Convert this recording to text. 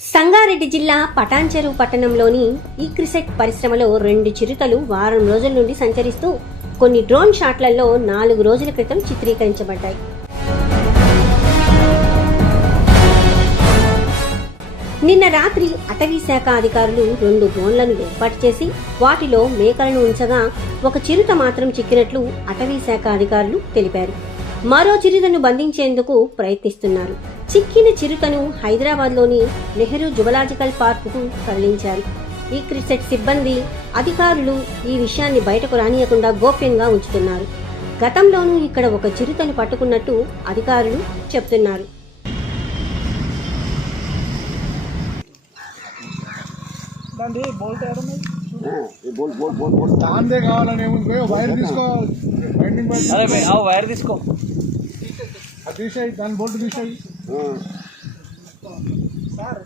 సంగారెడ్డి జిల్లా పటాన్చెరు పట్టణంలోని ఈక్రిసెట్ పరిశ్రమలో రెండు చిరుతలు వారం రోజుల నుండి సంచరిస్తూ కొన్ని డ్రోన్ షాట్లలో నాలుగు రోజుల క్రితం చిత్రీకరించబడ్డాయి. నిన్న రాత్రి అటవీ శాఖ అధికారులు రెండు డ్రోన్లను ఏర్పాటు చేసి వాటిలో మేకలను ఉంచగా ఒక చిరుత మాత్రం చిక్కినట్లు అటవీ శాఖ అధికారులు తెలిపారు. మరో చిరుతను బంధించేందుకు ప్రయత్నిస్తున్నారు. చిక్కిన చిరుకను హైదరాబాద్లోని నెహ్రూ జువలాజికల్ పార్కుకు తరలించారు. ఈ క్రిసెట్ సిబ్బంది అధికారులు ఈ విషయాన్ని బయటకు రానియకుండా గోప్యంగా ఉంచుతున్నారు. గతంలోనూ ఇక్కడ ఒక చిరుతను పట్టుకున్నట్టు అధికారులు చెప్తున్నారు. తీసుకో తీసేయి దాని బోల్ట్ తీసేయి. Hum. Cara,